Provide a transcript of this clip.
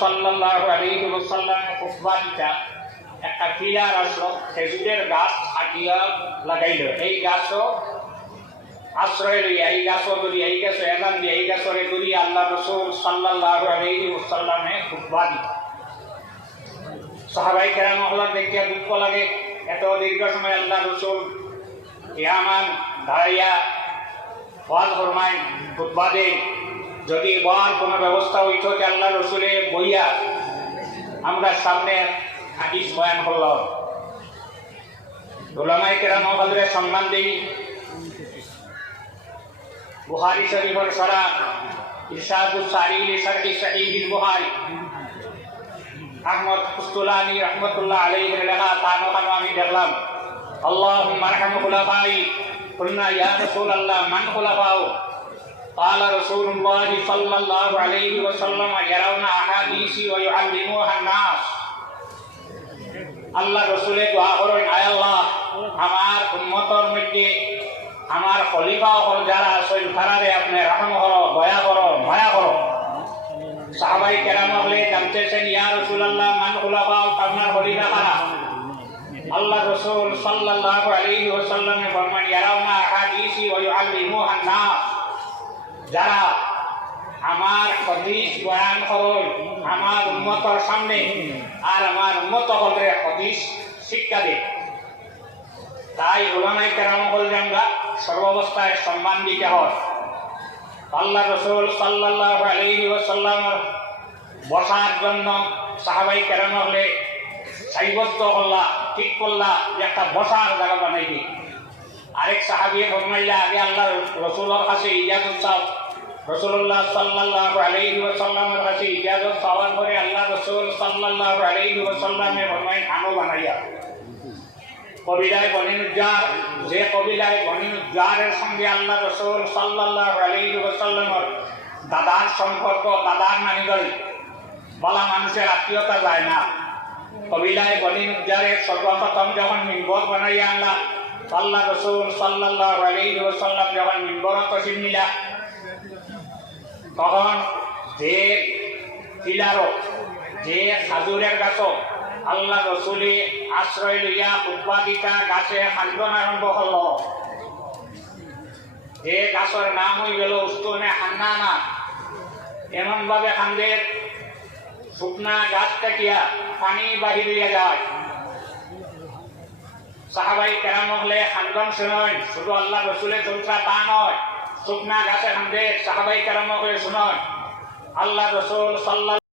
সাল্লাল্লাহু আলাইহি ওয়াসাল্লামের খুতবা দিতা একটা পিলার আসলো, খেজুরের গাছ কাটিয়া লাগাইল। এই গাছও আশ্রয় লইয়া এই গাছও ধরি এই গাছ এলান দিয়ে এই গাছরে ধরি আল্লাহ রসুল সাল্লাল্লাহু আলাইহি ওয়াসাল্লামে খুতবা দিতা। সাহাবায়ে কেরাম হলার দেখিয়া দুঃখ লাগে, এত দীর্ঘ সময় আল্লাহ রসুল কিয়ামান দাঁড়াইয়া ওয়াজ ফরমায়, খুতবা দেন। যদি বল কোনো ব্যবস্থা হইত যে আল্লাহ রসুলে বইয়া আমরা সামনে হাদিস বয়ান করলাম, উলামায়ে কেরাম হলরে সম্মান দেই। বুখারী শরীফের সরা ইরশাদুস সারি লি শারহি সহিহুল বুখারী আহমদ কুস্তুলানি রাহমাতুল্লাহ আলাইহির লেখা তানো আমি দেখলাম, আল্লাহুম্মা আরহাম খুলাফাই কুলনা ইয়া রাসূলুল্লাহ মান খুলাফাউ قال رسول الله صلى الله عليه وسلم يرون احاديثي ويعلموها الناس। আল্লাহ রাসূলে দোয়া করেন, আয় আল্লাহ আমার উম্মতের মধ্যে আমার খলিফা হল যারা আছেন তারারে আপনি রহম করো, দয়া করো, মায়া করো। সাহাবায়ে কেরাম হলে জানতেছেন, ইয়া রাসূলুল্লাহ মান খুলাফাউ, আপনার খলিফা কারা? আল্লাহ রাসূল সাল্লাল্লাহু আলাইহি ওয়াসাল্লাম ফরমান, ইয়ারাউনা আহাদিসি ওয়া ইউআল্লিমুহান নাস, যারা আমার হাদিস বয়ান করেন আমার উম্মতের সামনে আর আমার উম্মত হলে হাদিস শিক্ষা দেন। তাই উলামায়ে কেরাম হল জানগা সর্বাবস্থায় সম্মান দিতে হয়। আল্লাহ রাসূল সাল্লাল্লাহু আলাইহি ওয়াসাল্লাম বসার জন্য সাহাবায়ে কেরাম হলে সাব্যস্ত করলা, ঠিক করলা যে একটা বসার জায়গা বানাইবি। আরেক সাহাবী ফরমাইলা, আগে আল্লাহ রাসূলের কাছে ইজাজত চাও। রাসূলুল্লাহ সাল্লাল্লাহু আলাইহি ওয়াসাল্লামের কাছে ইজাজত চাওয়ার পরে আল্লাহ রাসূল সাল্লাল্লাহু আলাইহি ওয়াসাল্লামে ফরমাইন, আনো বানাইয়া। কবিলায় বনি নজ্জার, যে কবিলায় বনি নজ্জারের সঙ্গে আল্লাহ রাসূল সাল্লাল্লাহু আলাইহি ওয়াসাল্লামের দাদার সম্পর্ক, দাদার নানিবাড়ি বলা মানুষের আত্মীয়তা যায় না। কবিলায় বনি নজ্জারের সর্বপ্রথম যখন মিম্বর বানাইয়া আনলা, আল্লাহ রাসূল সাল্লাল্লাহু আলাইহি ওয়াসাল্লাম যখন মিম্বরে তশরিফ নিলা, তখন যে পিলারও যে খাজুরের গাছও আল্লাহ রসুলে আশ্রয় লইয়া খুতবা দিতা গাছে খান্দন আরম্ভ করল। যে গাছের নাম হয়ে গেল উস্তুনে হান্নানা। এমন ভাবে খান্দে শুকনা গাছ কাটিয়া পানি বাহির হইয়া যায়। সাহাবায়ে কেরাম হলে খান্দন শুনেন, শুধু আল্লাহ রসুলের চলছা তা নয়, শুকনা গাছে খান্দে সাহাবায়ে কেরাম হলে শুনেন আল্লাহ রসুল সাল্লাল্লাহু